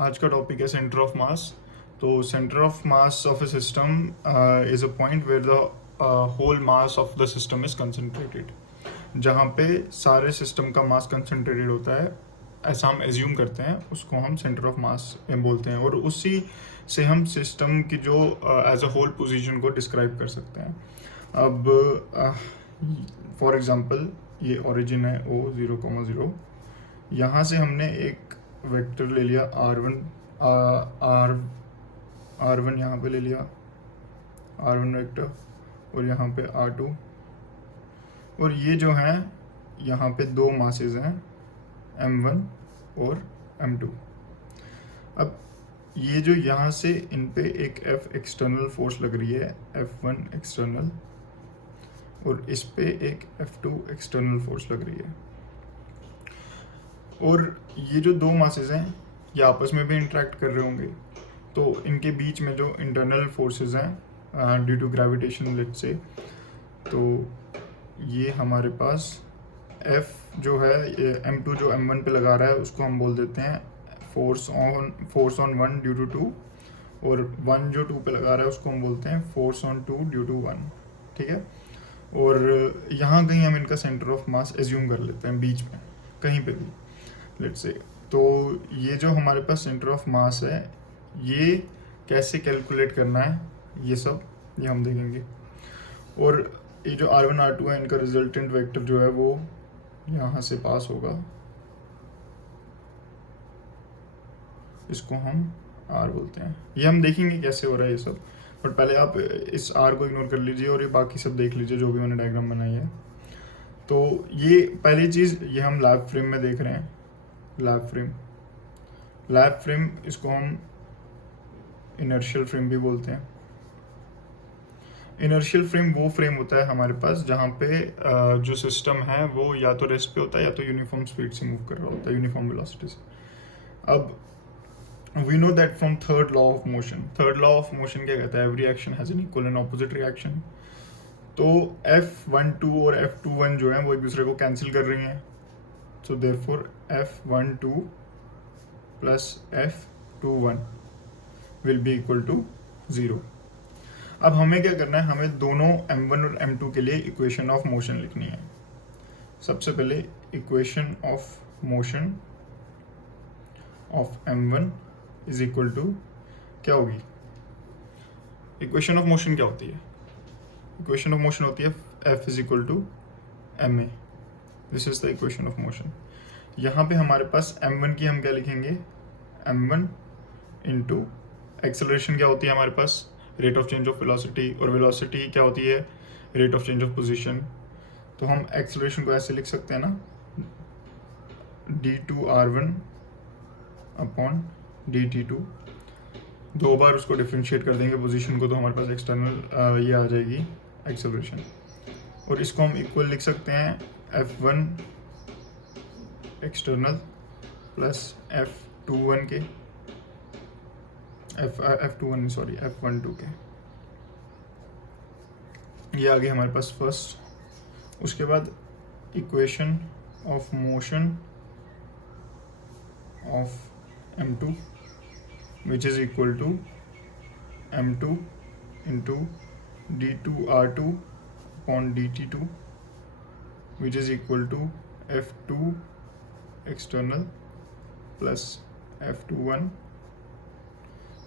आज का टॉपिक है सेंटर ऑफ मास। तो centre of mass of a system is a point where the whole mass of the system is concentrated. जहाँ पे सारे system का मास कंसंट्रेटेड होता है, ऐसा हम एज्यूम करते हैं, उसको हम सेंटर ऑफ मास बोलते हैं, और उसी से हम सिस्टम की जो एज अ होल पोजीशन को डिस्क्राइब कर सकते हैं। अब फॉर एग्जांपल ये ओरिजिन है O 0,0। यहाँ से हमने एक वेक्टर ले लिया R1, R1 यहाँ पे ले लिया R1 वेक्टर, और यहाँ पे R2, और ये जो हैं यहाँ पे दो मासेस हैं M1 और M2। अब ये जो यहाँ से इन पे एक F एक्सटर्नल फोर्स लग रही है, F1 एक्सटर्नल, और इस पे एक F2 एक्सटर्नल फोर्स लग रही है, और ये जो दो मासेस हैं ये आपस में भी इंटरेक्ट कर रहे होंगे। तो इनके बीच में जो इंटरनल फोर्सेस हैं due to gravitation let's say, तो ये हमारे पास F जो है M2 जो M1 पे लगा रहा है उसको हम बोल देते हैं फोर्स ऑन 1 ड्यू टू 2, और 1 जो 2 पे लगा रहा है उसको हम बोलते हैं फोर्स ऑन 2 ड्यू टू 1। ठीक है, और यहाँ कहीं हम इनका सेंटर ऑफ मास एज्यूम कर लेते हैं, बीच में कहीं पे भी लेट्स से। तो ये जो हमारे पास सेंटर ऑफ मास है, ये कैसे कैलकुलेट करना है, ये हम देखेंगे। और ये जो R1 R2 है, इनका रिजल्टेंट वेक्टर जो है वो यहाँ से पास होगा, इसको हम R बोलते हैं। ये हम देखेंगे कैसे हो रहा है ये सब, बट पहले आप इस R को इग्नोर कर लीजिए और ये बाकी सब देख लीजिए जो भी मैंने डायग्राम बनाई है। तो ये पहली चीज़, ये हम लैब फ्रेम में देख रहे हैं। लैब फ्रेम इसको हम इनर्शियल फ्रेम भी बोलते हैं। इनर्शियल फ्रेम वो फ्रेम होता है हमारे पास जहाँ पे जो सिस्टम है वो या तो रेस्ट पे होता है या तो यूनिफॉर्म स्पीड से मूव कर रहा होता है, यूनिफॉर्म वेलोसिटी से। अब we know that from third law of motion क्या कहता है, every action has an equal and opposite reaction. तो F12 और F21 जो है वो एक दूसरे को कैंसिल कर रही हैं, so therefore F12 plus F21 will be equal to 0। अब हमें क्या करना है, हमें दोनों M1 और M2 के लिए इक्वेशन ऑफ मोशन लिखनी है। सबसे पहले equation of motion of M1 is equal to क्या होगी, इक्वेशन ऑफ मोशन क्या होती है, इक्वेशन ऑफ मोशन होती है F is equal to ma। This is the equation of motion. यहाँ पे हमारे पास M1 की हम क्या लिखेंगे, M1 इंटू एक्सेलरेशन क्या होती है हमारे पास, rate of change of velocity, और वेलोसिटी क्या होती है, rate of change of position. तो हम एक्सेलरेशन को ऐसे लिख सकते हैं ना, d2r1 अपॉन dt2। दो बार उसको डिफ्रेंशिएट कर देंगे पोजीशन को, तो हमारे पास एक्सटर्नल ये आ जाएगी एक्सेलरेशन। और इसको हम इक्वल लिख सकते हैं F1 एक्सटर्नल प्लस F12 के F12 के। ये आ गए हमारे पास फर्स्ट। उसके बाद equation of motion of M2 which is equal to M2 into d2r2 upon dt2 which is equal to F2 external plus F21।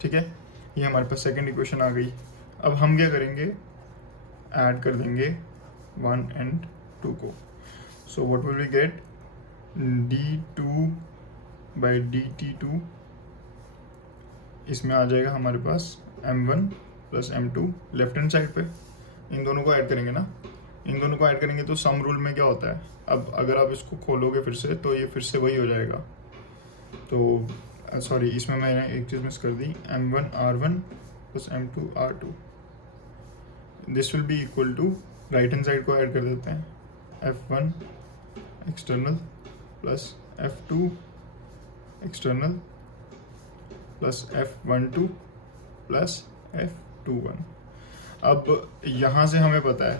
ठीक है, ये हमारे पास सेकेंड इक्वेशन आ गई। अब हम क्या करेंगे, ऐड कर देंगे 1 and 2 को। So what will we get, d2 by dt2, इसमें आ जाएगा हमारे पास M1 plus M2 left hand side पे। इन दोनों को ऐड करेंगे ना, इन दोनों को ऐड करेंगे तो सम रूल में क्या होता है, अब अगर आप इसको खोलोगे फिर से तो ये फिर से वही हो जाएगा। तो सॉरी, इसमें मैंने एक चीज़ मिस कर दी, M1 R1 plus M2 R2, this will be equal to, right hand side को ऐड कर देते हैं, F1 external plus F2 external plus F12 plus F21। अब यहाँ से हमें पता है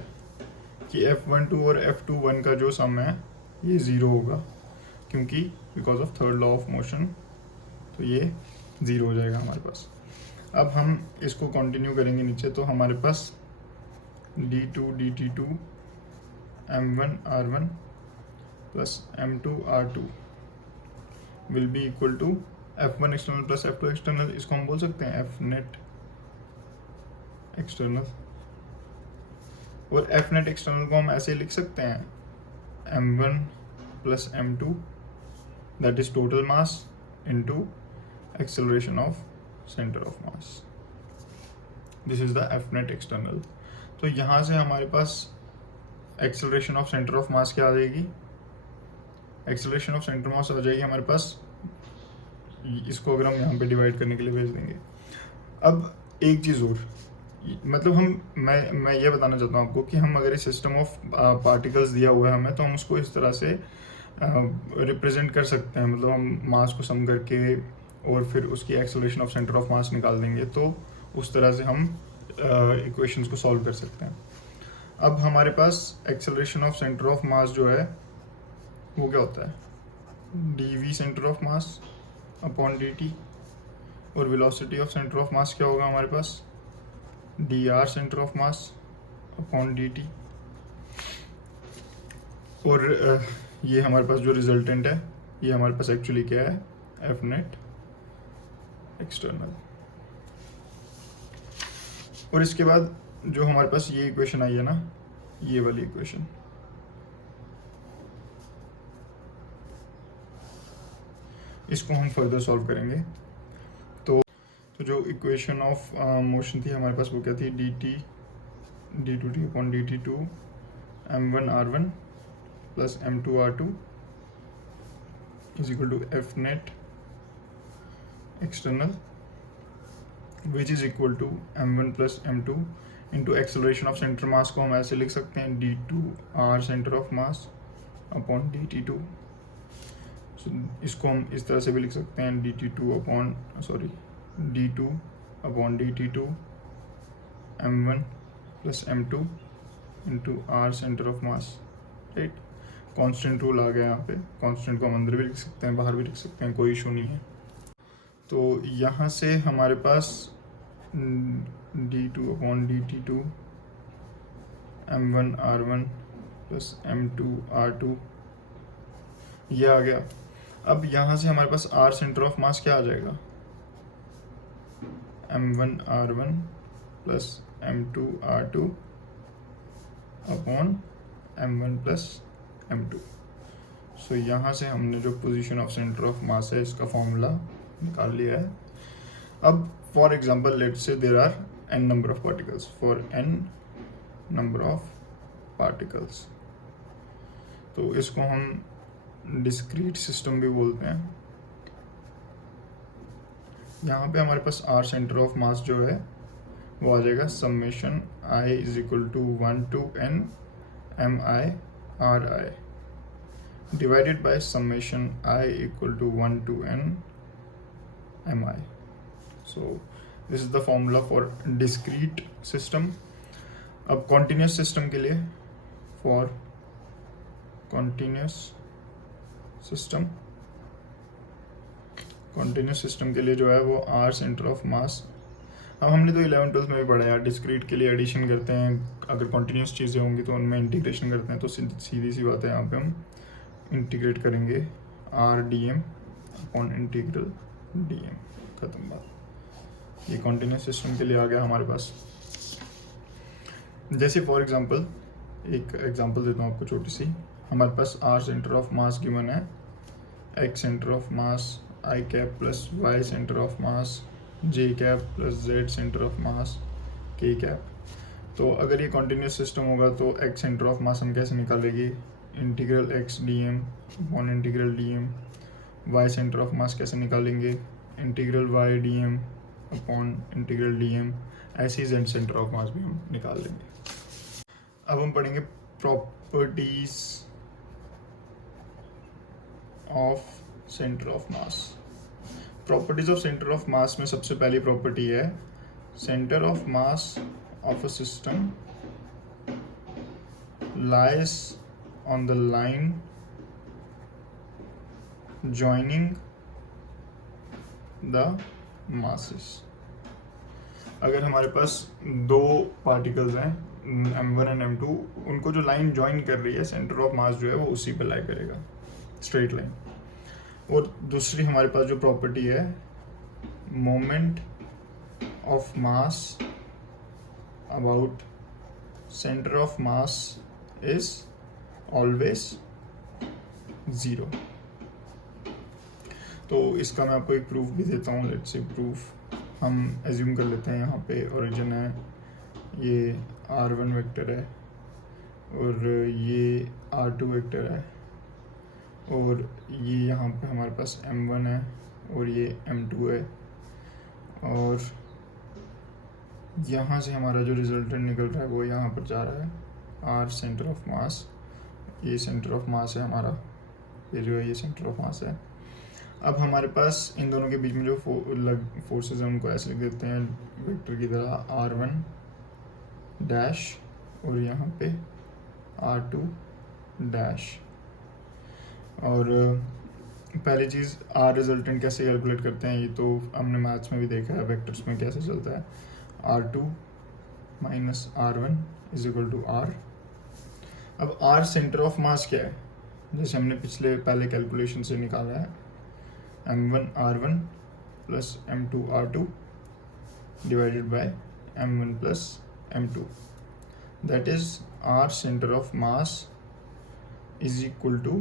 कि F12 और F21 का जो सम है ये 0 होगा, क्योंकि because of third law of motion, तो ये 0 हो जाएगा हमारे पास। अब हम इसको कंटिन्यू करेंगे नीचे, तो हमारे पास d2 dt2 m1 r1 plus m2 r2 will be equal to f1 external plus f2 external. इसको हम बोल सकते हैं f नेट एक्सटर्नल, और f नेट एक्सटर्नल को हम ऐसे लिख सकते हैं m1 plus m2 that is total mass into acceleration of centre of mass. This is the f net external. तो यहाँ से हमारे पास acceleration of centre of mass क्या आ जाएगी, एक्सेलरेशन ऑफ सेंटर मास आ जाएगी हमारे पास, इसको अगर हम यहाँ पे डिवाइड करने के लिए भेज देंगे। अब एक चीज़ और, मतलब मैं ये बताना चाहता हूँ आपको कि हम अगर इस सिस्टम ऑफ पार्टिकल्स दिया हुआ है हमें, तो हम उसको इस तरह से रिप्रेजेंट कर सकते हैं, मतलब हम मास को सम करके और फिर उसकी एक्सेलरेशन ऑफ सेंटर ऑफ मास निकाल देंगे, तो उस तरह से हम इक्वेशंस को सॉल्व कर सकते हैं। अब हमारे पास acceleration of centre of mass जो है वो क्या होता है, dv centre of mass upon dt, और velocity of centre of mass क्या होगा हमारे पास, dr centre of mass upon dt। और ये हमारे पास जो रिजल्टेंट है ये हमारे पास एक्चुअली क्या है, f नेट एक्सटर्नल। और इसके बाद जो हमारे पास ये इक्वेशन आई है ना, ये वाली इक्वेशन, इसको हम फर्दर सॉल्व करेंगे। तो जो इक्वेशन ऑफ मोशन थी हमारे पास वो क्या थी, dt d2t upon dt2 m1 r1 plus m2 r2 is equal to f net external which is equal to m1 plus m2 into acceleration of centre mass को हम ऐसे लिख सकते हैं d2r centre of mass upon dt2। इसको हम इस तरह से भी लिख सकते हैं d2 upon dt2 m1 plus m2 into r centre of mass, right. Constant rule आ गया यहाँ पे, कांस्टेंट को हम अंदर भी लिख सकते हैं बाहर भी लिख सकते हैं, कोई इशू नहीं है। तो यहाँ से हमारे पास d2 upon dt2 m1 r1 plus m2 r2 ये आ गया। अब यहाँ से हमारे पास r सेंटर ऑफ मास क्या आ जाएगा, m1 r1 plus m2 r2 upon m1 plus m2। सो यहाँ से हमने जो position of centre of mass है इसका फॉर्मूला निकाल लिया है। अब for example let's say there are n number of particles, for n number of particles, तो इसको हम डिस्क्रीट सिस्टम भी बोलते हैं। यहाँ पे हमारे पास r सेंटर ऑफ मास जो है वो आ जाएगा summation i is equal to 1 to n mi ri divided by summation i equal to 1 to n mi। So this is the formula for discrete system. अब कॉन्टिन्यूस सिस्टम के लिए, for continuous system के लिए जो है वो r centre of मास, अब हमने तो 11th-12th में भी पढ़ा यार, डिस्क्रीट के लिए एडिशन करते हैं, अगर कॉन्टिन्यूस चीज़ें होंगी तो उनमें इंटीग्रेशन करते हैं, तो सीधी सी बात है यहाँ पे हम इंटीग्रेट करेंगे r dm upon integral dm, ख़त्म बात। ये कॉन्टिन्यूस सिस्टम के लिए आ गया हमारे पास। जैसे फॉर एग्जांपल एक एग्जांपल देता हूँ आपको छोटी सी, हमारे पास r centre of mass given है, x centre of mass i cap plus y centre of mass j cap plus z centre of mass k cap. तो अगर ये कॉन्टिन्यूस सिस्टम होगा तो x सेंटर ऑफ मास हम कैसे निकालेंगे, integral x dm upon integral dm। y centre of मास कैसे निकालेंगे, integral y dm upon integral dm। ऐसे ही z सेंटर ऑफ मास भी हम निकाल लेंगे। अब हम पढ़ेंगे properties of centre of mass. Properties of centre of मास में सबसे पहली प्रॉपर्टी है centre of mass of a system lies on the line joining the masses. अगर हमारे पास दो पार्टिकल्स हैं m1 एंड m2, उनको जो लाइन ज्वाइन कर रही है सेंटर ऑफ मास जो है वो उसी पे लाई करेगा, स्ट्रेट लाइन. और दूसरी हमारे पास जो प्रॉपर्टी है, moment of mass about centre of mass is always 0. तो इसका मैं आपको एक प्रूफ भी देता हूँ. लेट्स से प्रूफ हम एज्यूम कर लेते हैं. यहाँ पे ओरिजिन है, ये r1 वेक्टर है और ये r2 वेक्टर है, और ये यहाँ पे हमारे पास m1 है और ये m2 है, और यहाँ से हमारा जो रिजल्टेंट निकल रहा है वो यहाँ पर जा रहा है r सेंटर ऑफ मास. ये सेंटर ऑफ मास है हमारा, ये जो है ये सेंटर ऑफ मास है. अब हमारे पास इन दोनों के बीच में जो फोर्सेस हैं उनको ऐसे लिख देते हैं वेक्टर की तरह, r1 डैश और यहाँ पे r2 डैश. और पहली चीज़ r रिजल्टेंट कैसे कैलकुलेट करते हैं, ये तो हमने मैथ्स में भी देखा है, वेक्टर्स में कैसे चलता है. r2 minus r1 is equal to r. अब r सेंटर ऑफ मास क्या है, जैसे हमने पहले कैलकुलेशन से निकाला है, m1 r1 plus m2 r2 divided by m1 plus m2. That is r centre of mass is equal to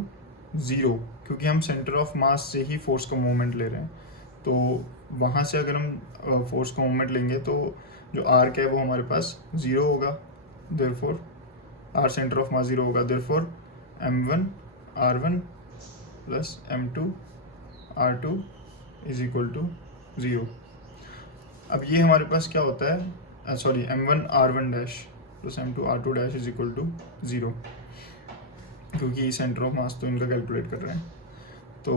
0, क्योंकि हम सेंटर ऑफ मास से ही फोर्स का मोमेंट ले रहे हैं. तो वहाँ से अगर हम फोर्स का मोमेंट लेंगे तो जो r का है वो हमारे पास 0 होगा, therefore r centre of mass 0 होगा, therefore m1 r1 plus m2 r2 is equal to 0. अब ये हमारे पास क्या होता है, sorry m1 r1 dash plus m2 r2 dash is equal to 0, क्योंकि सेंटर ऑफ मास तो इनका कैलकुलेट कर रहे हैं. तो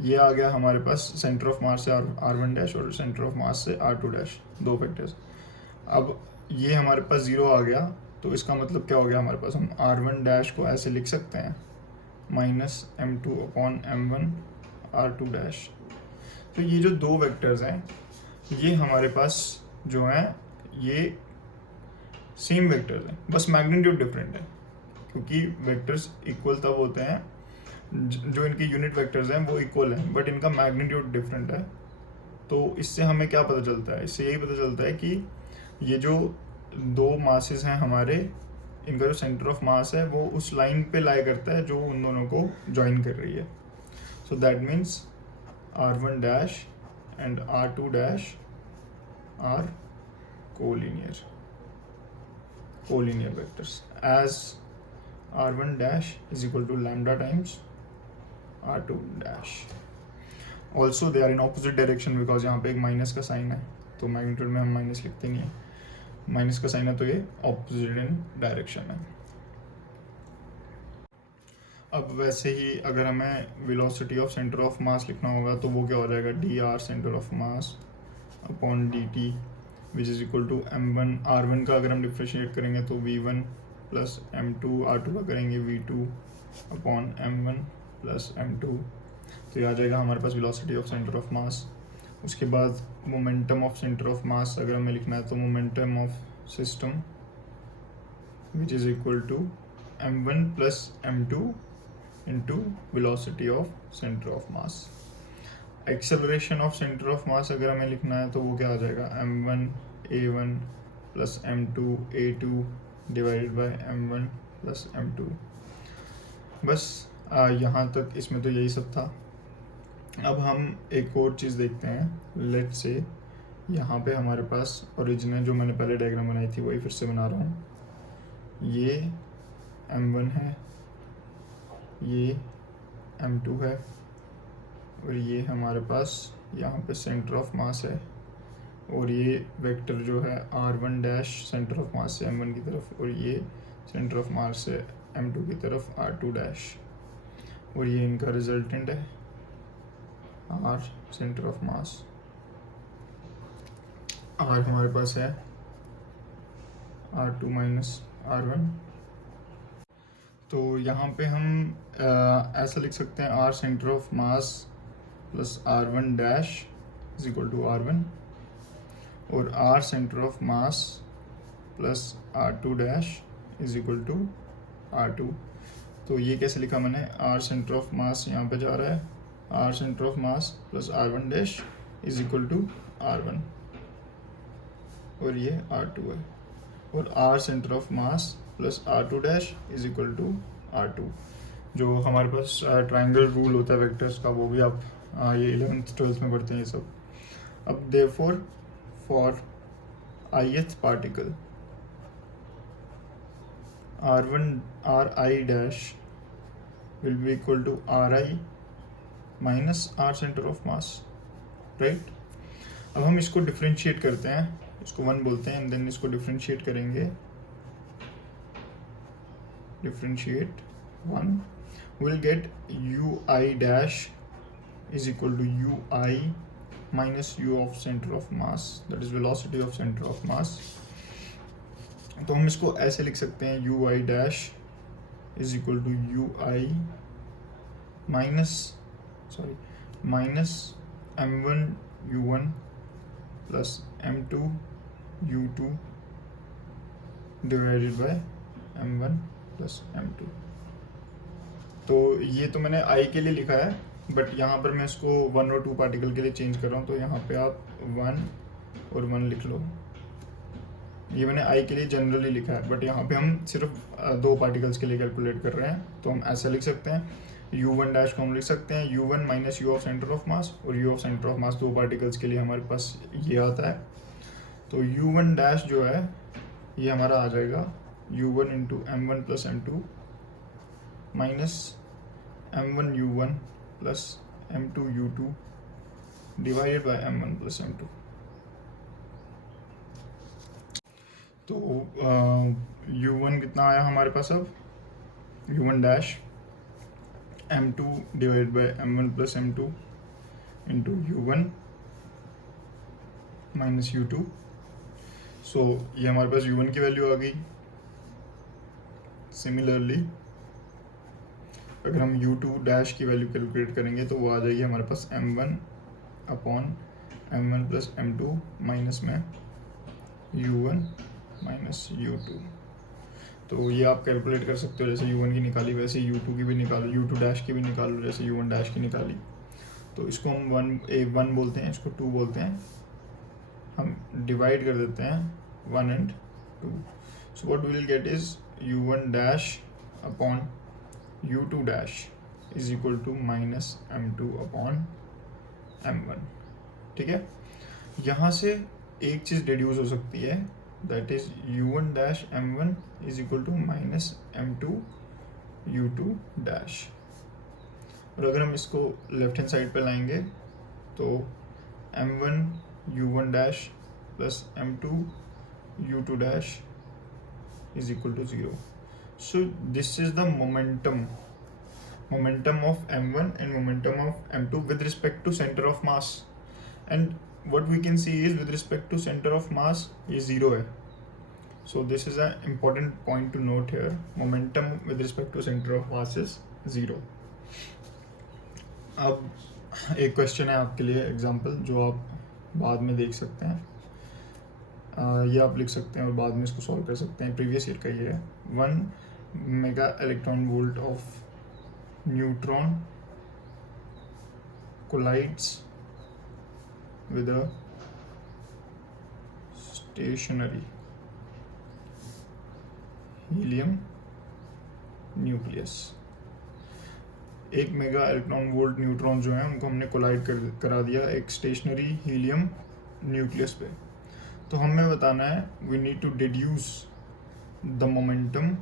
ये आ गया हमारे पास सेंटर ऑफ मास से r1 डैश और सेंटर ऑफ मास से r2 डैश, दो फैक्टर्स. अब ये हमारे पास 0 आ गया, तो इसका मतलब क्या हो गया हमारे पास, हम r1 डैश को ऐसे लिख सकते हैं minus m2 upon m1 r2 dash. तो ये जो दो वेक्टर्स हैं ये हमारे पास जो हैं ये सेम वेक्टर्स हैं, बस मैग्नीट्यूड डिफरेंट है, क्योंकि वेक्टर्स इक्वल तब होते हैं जो इनके यूनिट वेक्टर्स हैं वो इक्वल हैं, बट इनका मैग्नीट्यूड डिफरेंट है. तो इससे हमें क्या पता चलता है, इससे यही पता चलता है कि ये जो दो मासेस हैं हमारे, इनका जो सेंटर ऑफ मास है वो उस लाइन पे लाई करता है जो उन दोनों को ज्वाइन कर रही है. So that means r1 dash and r2 dash are collinear vectors, as r1 dash is equal to lambda times r2 dash. Also they are in opposite direction because यहाँ पे एक माइनस का साइन है, तो magnitude में हम minus लिखते नहीं है, माइनस का साइन है तो ये ऑपोजिट इन डायरेक्शन है. अब वैसे ही अगर हमें velocity of centre of mass लिखना होगा तो वो क्या हो जाएगा, dr centre of mass upon dt which is equal to m1 r1 का अगर हम डिफ्रेंशिएट करेंगे तो v1 प्लस m2 r2 का करेंगे v2 upon m1 plus m2. तो ये आ जाएगा हमारे पास velocity of centre of mass. उसके बाद momentum of centre of mass अगर हमें लिखना है तो momentum of system which is equal to m1 plus m2 into velocity of center of mass. Acceleration of center of mass अगर हमें लिखना है तो वो क्या आ जाएगा, m1 a1 plus m2 a2 divided by m1 plus m2. बस यहाँ तक इसमें तो यही सब था. अब हम एक और चीज़ देखते हैं. लेट्स से यहाँ पे हमारे पास ओरिजिनल जो मैंने पहले डायग्राम बनाई थी वही फिर से बना रहा हूँ. ये m1 है, ये m2 है, और ये हमारे पास यहाँ पे सेंटर ऑफ मास है, और ये वेक्टर जो है r1 डैश सेंटर ऑफ मास से m1 की तरफ, और ये सेंटर ऑफ मास से m2 की तरफ r2 डैश, और ये इनका रिजल्टेंट है r centre of mass. r हमारे पास है r2 माइनस r1. तो यहाँ पे हम ऐसा लिख सकते हैं r centre of mass plus r1 dash is equal to R1 और R centre of mass plus R2 dash is equal to R2। तो ये कैसे लिखा मैंने, R सेंटर ऑफ मास यहाँ पे जा रहा है, R centre of mass plus R1 dash is equal to R1 और ये R2 है, और R centre of mass plus R2 dash is equal to R2। जो हमारे पास ट्रायंगल रूल होता है वेक्टर्स का, वो भी आप ये 11th 12th में पढ़ते हैं ये सब। अब therefore for ith particle Ri dash will be equal to Ri minus R centre of mass, right. अब हम इसको डिफ्रेंशिएट करते हैं, इसको 1 बोलते हैं, एंड देन इसको डिफ्रेंशिएट करेंगे, differentiate 1 we'll get ui dash is equal to ui minus u of center of mass, that is velocity of center of mass। तो हम इसको ऐसे लिख सकते हैं ui dash is equal to ui minus m1 u1 plus m2 u2 divided by m1 plus m2। तो ये तो मैंने आई के लिए लिखा है, बट यहाँ पर मैं इसको 1 और 2 पार्टिकल के लिए चेंज कर रहा हूँ, तो यहाँ पे आप 1 और 1 लिख लो। ये मैंने आई के लिए जनरली लिखा है, बट यहाँ पे हम सिर्फ 2 पार्टिकल्स के लिए कैलकुलेट कर रहे हैं, तो हम ऐसा लिख सकते हैं u1 डैश को हम लिख सकते हैं u1 minus u of centre of मास, और u of centre of mass 2 particles के लिए हमारे पास ये आता है। तो u1 डैश जो है ये हमारा आ जाएगा u1 into m1 plus m2 minus m1 u1 plus m2 u2 divided by m1 plus m2। तो u1 कितना आया हमारे पास, अब u1 dash m2 divided by m1 plus m2 into u1 minus u2। सो ये हमारे पास u1 की वैल्यू आ गई। Similarly अगर हम u2 डैश की वैल्यू कैलकुलेट करेंगे तो वो आ जाएगी हमारे पास m1 upon m1 plus m2 minus में u1 माइनस u2। तो ये आप कैलकुलेट कर सकते हो, जैसे u1 की निकाली वैसे u2 की भी निकालो, u2 डैश की भी निकालो जैसे u1 डैश की निकाली। तो इसको हम 1 बोलते हैं, इसको 2 बोलते हैं, हम डिवाइड कर देते हैं 1 and 2। So what we will get is u1 dash upon u2 dash is equal to minus m2 upon m1। ठीक है, यहाँ से एक चीज़ डिड्यूस हो सकती है, that is u1 dash m1 is equal to minus m2 u2 dash. और अगर हम इसको लेफ्ट हैंड साइड पे लाएंगे तो m1 u1 dash plus m2 u2 dash is equal to 0। So this is the momentum of m1 and momentum of m2 with respect to center of mass, and what we can see is with respect to center of mass ये 0 है। So this is an important point to note here, momentum with respect to center of mass is 0। अब एक question है आपके लिए example, जो आप बाद में देख सकते हैं, ये आप लिख सकते हैं और बाद में इसको सॉल्व कर सकते हैं। प्रीवियस ईयर का ये है, 1 mega electron volt of neutron collides with a stationary helium nucleus। 1 mega electron volt neutron जो है उनको हमने कोलाइड करा दिया एक स्टेशनरी हीलियम न्यूक्लियस पे। तो हमें बताना है, we need to deduce the momentum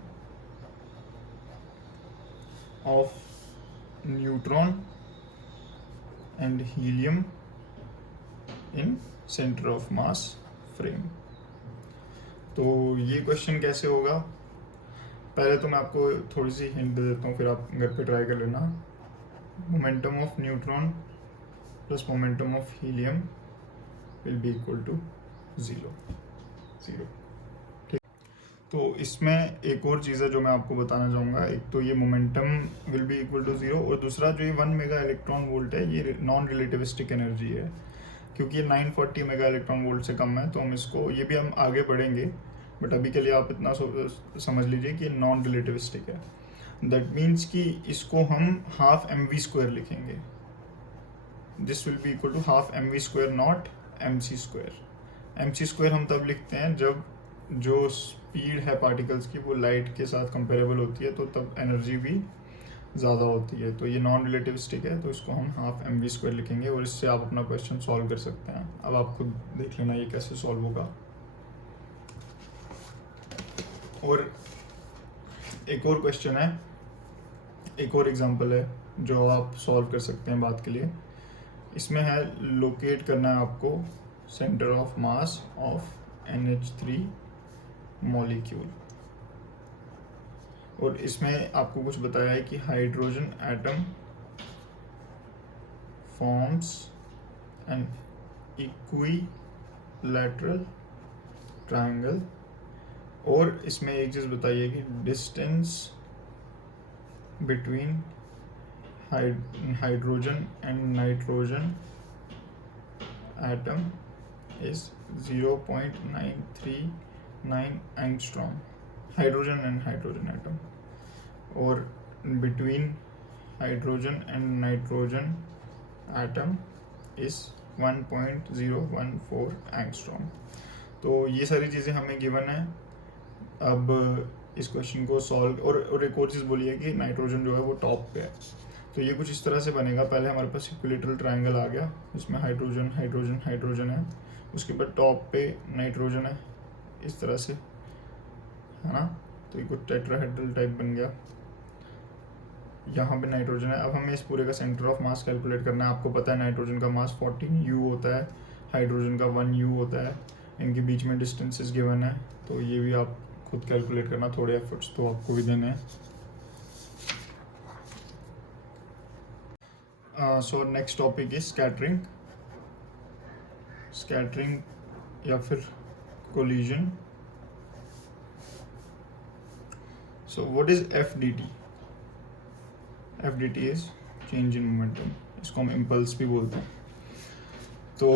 of neutron and helium in centre of mass frame. तो ये क्वेश्चन कैसे होगा, पहले तो मैं आपको थोड़ी सी हिंट दे देता हूँ, फिर आप घर पे ट्राई कर लेना। Momentum of neutron plus momentum of helium will be equal to 0। ठीक, तो इसमें एक और चीज़ है जो मैं आपको बताना चाहूँगा। एक तो ये momentum will be equal to 0, और दूसरा जो ये 1 मेगा इलेक्ट्रॉन वोल्ट है ये नॉन रिलेटिविस्टिक एनर्जी है, क्योंकि ये 940 मेगा इलेक्ट्रॉन वोल्ट से कम है, तो हम इसको, ये भी हम आगे बढ़ेंगे, बट अभी के लिए आप इतना समझ लीजिए कि नॉन रिलेटिविस्टिक है। दैट मीन्स कि इसको हम हाफ एम वी स्क्वायर लिखेंगे, this will be equal to half M V square not M C square. M C square हम तब लिखते हैं जब जो स्पीड है पार्टिकल्स की वो लाइट के साथ कंपेरेबल होती है, तो तब एनर्जी भी ज़्यादा होती है। तो ये नॉन रिलेटिविस्टिक है, तो इसको हम हाफ एम वी स्क्वायर लिखेंगे और इससे आप अपना क्वेश्चन सॉल्व कर सकते हैं। अब आप खुद देख लेना ये कैसे सॉल्व होगा। और एक और क्वेश्चन है, एक और एग्जांपल है जो आप सॉल्व कर सकते हैं बात के लिए। इसमें है लोकेट करना है आपको centre of mass of NH3 molecule, और इसमें आपको कुछ बताया है कि hydrogen atom forms an equilateral triangle, और इसमें एक चीज़ बताइए कि distance between hydrogen and nitrogen atom is 0.939 angstrom, hydrogen and hydrogen atom, और between hydrogen and nitrogen atom is 1.014 angstrom. तो ये सारी चीज़ें हमें गिवन है। अब इस क्वेश्चन को सॉल्व, और एक और चीज़ बोलिए कि नाइट्रोजन जो है वो टॉप पे है, तो ये कुछ इस तरह से बनेगा। पहले हमारे पास इक्विलैटरल ट्रायंगल आ गया, इसमें हाइड्रोजन हाइड्रोजन हाइड्रोजन है, उसके बाद टॉप पे नाइट्रोजन है इस तरह से, है ना। तो ये कुछ टेट्राहेड्रल टाइप बन गया, यहाँ पे नाइट्रोजन है। अब हमें इस पूरे का सेंटर ऑफ मास कैलकुलेट करना है। आपको पता है नाइट्रोजन का मास 14 U होता है, हाइड्रोजन का 1 U होता है, इनके बीच में डिस्टेंसेस गिवन है, तो ये भी आप खुद कैलकुलेट करना, थोड़े एफर्ट्स तो आपको भी देने हैं। So next topic is scattering या फिर collision. So what is FDT? FDT is change in momentum, इसको हम इम्पल्स भी बोलते हैं। तो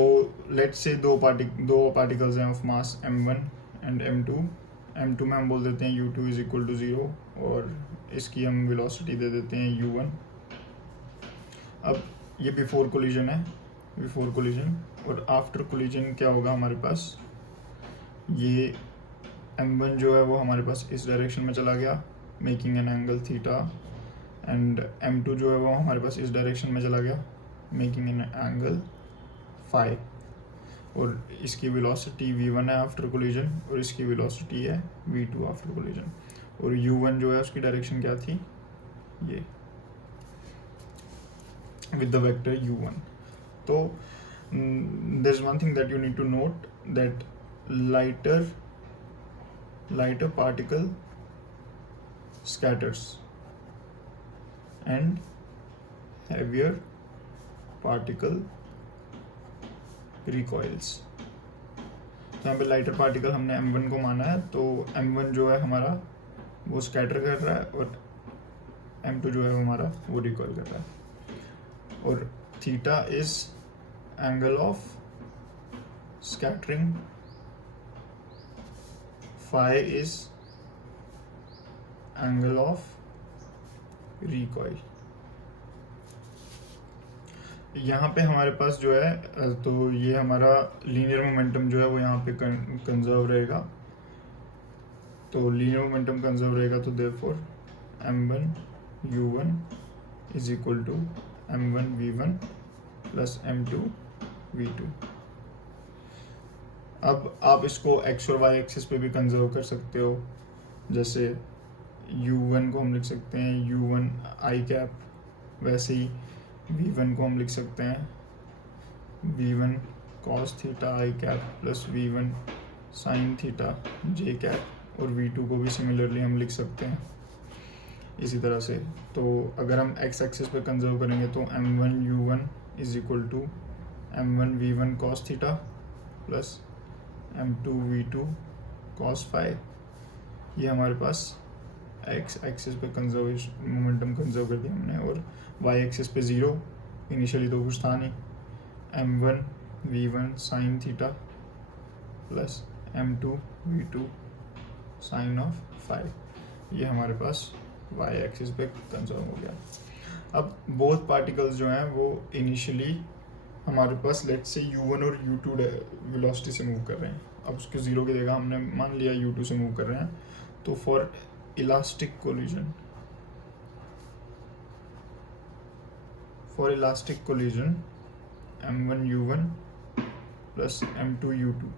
लेट्स से दो पार्टिकल्स हैं of mass m1 and m2 में हम बोल देते हैं u2 इज इक्वल टू 0, और इसकी हम वेलोसिटी दे देते हैं u1। अब ये बिफोर कोलिजन है, और आफ्टर कोलिजन क्या होगा हमारे पास, ये m1 जो है वो हमारे पास इस डायरेक्शन में चला गया, making an angle theta, and m2 जो है वो हमारे पास इस डायरेक्शन में चला गया, मेकिंग एन एंगल फाई, और इसकी वेलोसिटी v1 है आफ्टर कोलिजन, और इसकी वेलोसिटी है v2 आफ्टर कोलिजन, और u1 जो है उसकी डायरेक्शन क्या थी, ये with the vector u1. So there's one thing that you need to note, that lighter particle scatters and heavier particle recoils. तो यहाँ पे लाइटर पार्टिकल हमने m1 को माना है, तो m1 जो है हमारा वो स्कैटर कर रहा है, और m2 जो है हमारा वो रिकॉइल कर रहा है, और theta is angle of scattering, phi is angle of recoil. यहाँ पे हमारे पास जो है, तो ये हमारा लीनियर मोमेंटम जो है वो यहाँ पे कंजर्व रहेगा, तो लीनियर मोमेंटम कंजर्व रहेगा, तो therefore m1 u1 is equal to m1 v1 plus m2 v2। अब आप इसको x और y एक्सिस पे भी कंजर्व कर सकते हो, जैसे u1 को हम लिख सकते हैं u1 i कैप, वैसे ही v1 को हम लिख सकते हैं v1 cos theta i cap plus v1 sin theta j cap, और v2 को भी सिमिलरली हम लिख सकते हैं इसी तरह से। तो अगर हम x एक्सिस पे कंजर्व करेंगे तो m1 u1 is equal to m1 v1 cos theta plus m2 v2 cos phi, ये हमारे पास x एक्सिस पे मोमेंटम कंजर्व कर दिया हमने, और y एक्सिस पे 0, इनिशियली तो कुछ था नहीं, m1 v1 sine theta plus m2 v2 sine of phi. ये हमारे पास y एक्सिस पे कंजर्व हो गया। अब बोथ पार्टिकल्स जो हैं वो इनिशियली हमारे पास लेट्स से u1 और u2 वेलोसिटी से मूव कर रहे हैं। अब उसके ज़ीरो की जगह हमने मान लिया u2 से मूव कर रहे हैं, तो for elastic collision m1 u1 plus m2 u2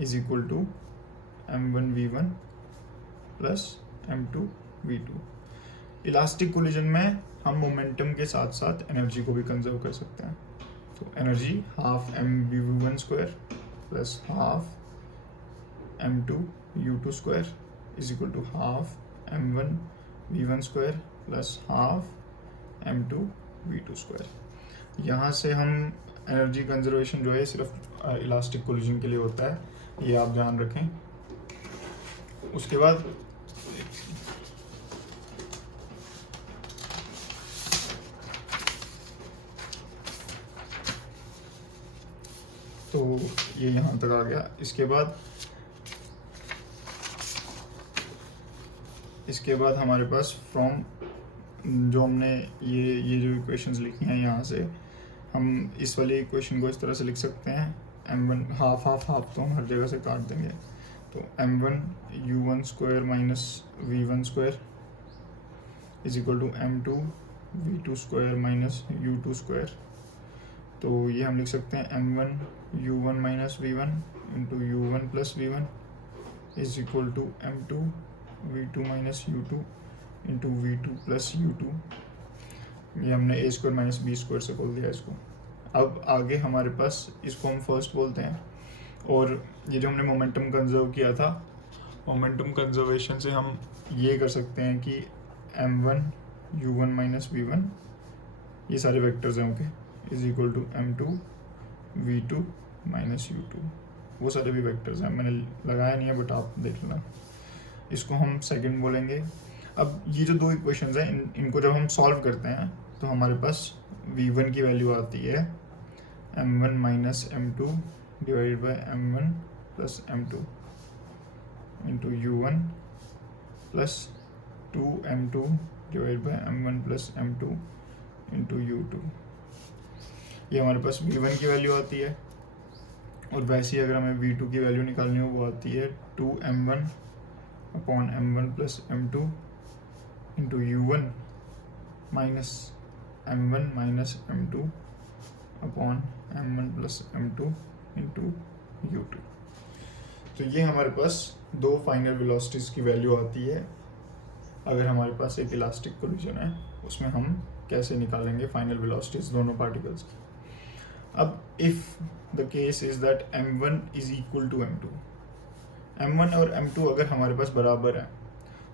is equal to m1 v1 plus m2 v2। Elastic collision में हम मोमेंटम के साथ साथ एनर्जी को भी कंजर्व कर सकते हैं। तो energy half mv1 square plus half m2 u2 square is equal to half m1 v1 square plus half m2 v2 square. यहाँ से हम एनर्जी कंजर्वेशन जो है सिर्फ इलास्टिक कोलिजन के लिए होता है, ये आप ध्यान रखें। उसके बाद तो ये यहाँ तक आ गया। इसके बाद हमारे पास फ्रॉम जो हमने ये जो इक्वेशंस लिखी हैं, यहाँ से हम इस वाली इक्वेशन को इस तरह से लिख सकते हैं। m1 हाफ तो हम हर जगह से काट देंगे, तो m1 u1 square minus v1 square is equal to m2 v2 square minus u2 square. तो ये हम लिख सकते हैं m1 u1 minus v1 into u1 plus v1 is equal to m2 v2 minus u2 into v2 plus u2। ये हमने a square minus b square से बोल दिया इसको। अब आगे हमारे पास इसको हम फर्स्ट बोलते हैं, और ये जो हमने मोमेंटम कंजर्व किया था, मोमेंटम कंजर्वेशन से हम ये कर सकते हैं कि m1 u1 माइनस v1 ये सारे वेक्टर्स हैं okay is equal to m2 v2 minus u2। वो सारे भी वेक्टर्स हैं, मैंने लगाया नहीं है बट आप देख लेना। इसको हम सेकंड बोलेंगे। अब ये जो दो इक्वेशंस हैं इनको जब हम सॉल्व करते हैं तो हमारे पास v1 की वैल्यू आती है m1 minus m2 divided by m1 plus m2 into u1 plus 2m2 divided by m1 plus m2 into u2। ये हमारे पास v1 की वैल्यू आती है, और वैसे ही अगर हमें v2 की वैल्यू निकालनी हो वो आती है 2m1 upon m1 plus m2 into u1 minus m1 minus m2 upon m1 plus m2 into u2। तो ये हमारे पास दो फाइनल वेलोसिटीज की वैल्यू आती है। अगर हमारे पास एक इलास्टिक कोलिजन है उसमें हम कैसे निकालेंगे फाइनल वेलोसिटीज दोनों पार्टिकल्स की। अब if the case is that m1 is equal to m2, m1 और m2 अगर हमारे पास बराबर हैं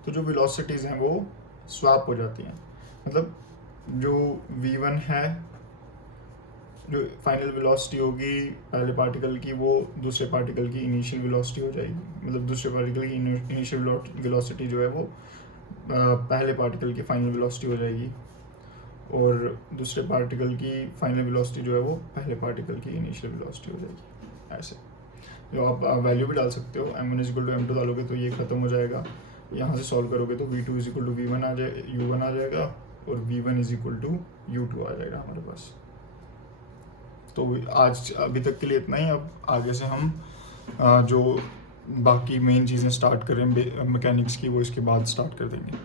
तो जो वेलोसिटीज हैं वो स्वैप हो जाती हैं। मतलब जो v1 है, जो फाइनल वेलोसिटी होगी पहले पार्टिकल की, वो दूसरे पार्टिकल की इनिशियल वेलोसिटी हो जाएगी। मतलब दूसरे पार्टिकल की इनिशियल वेलोसिटी जो है वो पहले पार्टिकल की फाइनल वेलोसिटी हो जाएगी, और दूसरे पार्टिकल की फाइनल वेलोसिटी जो है वो पहले पार्टिकल की इनिशियल वेलोसिटी हो जाएगी। ऐसे जो आप वैल्यू भी डाल सकते हो, m1 is equal to m2 डालोगे तो ये खत्म हो जाएगा। यहाँ से सॉल्व करोगे तो v2 is equal to v1 आ जाए u1 आ जाएगा, और v1 is equal to u2 आ जाएगा हमारे पास। तो आज अभी तक के लिए इतना ही। अब आगे से हम जो बाकी मेन चीज़ें स्टार्ट करें मैकेनिक्स की, वो इसके बाद स्टार्ट कर देंगे।